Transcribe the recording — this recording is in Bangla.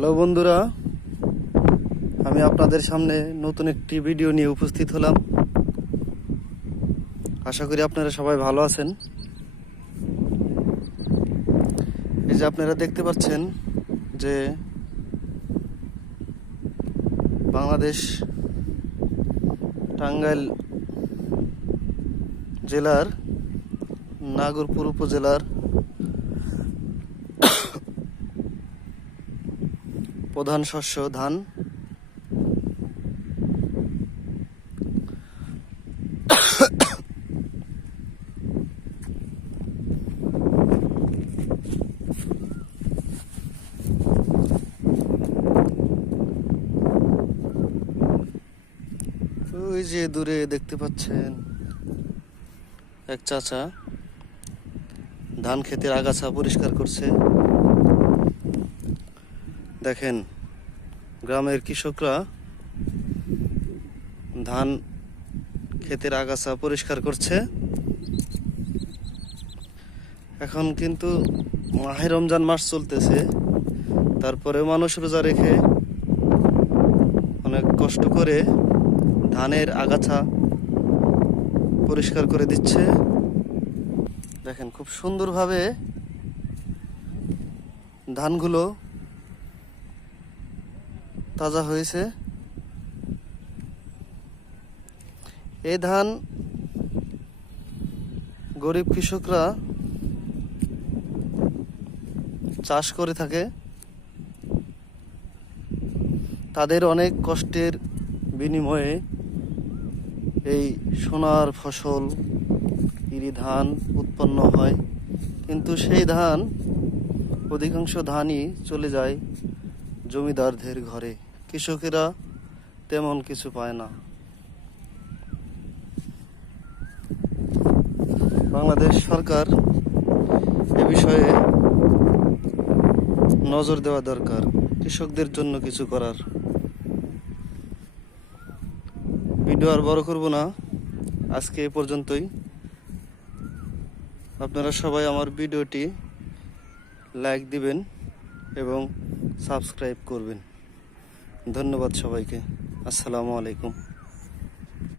হ্যালো বন্ধুরা, আমি আপনাদের সামনে নতুন একটি ভিডিও নিয়ে উপস্থিত হলাম। আশা করি আপনারা সবাই ভালো আছেন। এই যে আপনারা দেখতে পাচ্ছেন যে বাংলাদেশ টাঙ্গাইল জেলার নাগরপুর উপজেলার প্রধান শস্য ধান। ওই যে দূরে দেখতে পাচ্ছেন এক চাচা ধান ক্ষেতের আগাছা পরিষ্কার করছে। দেখেন, গ্রামের কৃষকরা ধান ক্ষেতের আগাছা পরিষ্কার করছে। এখন কিন্তু মাহে রমজান মাস চলতেছে, তারপরে মানুষ রোজা রেখে অনেক কষ্ট করে ধানের আগাছা পরিষ্কার করে দিচ্ছে। দেখেন, খুব সুন্দরভাবে ধানগুলো তাজা হয়েছে। এই ধান গরিব কৃষকরা চাষ করে থাকে। তাদের অনেক কষ্টের বিনিময়ে এই সোনার ফসল ইরি ধান উৎপন্ন হয়, কিন্তু সেই ধান অধিকাংশ ধানই চলে যায় জমিদারদের ঘরে। কৃষকেরা তেমন কিছু পায় না। বাংলাদেশ সরকার এ বিষয়ে নজর দেওয়া দরকার, কৃষকদের জন্য কিছু করার। ভিডিও আর বড় করব না, আজকে এ পর্যন্তই। আপনারা সবাই আমার ভিডিওটি লাইক দিবেন এবং সাবস্ক্রাইব করবেন। ধন্যবাদ সবাইকে। আসসালামু আলাইকুম।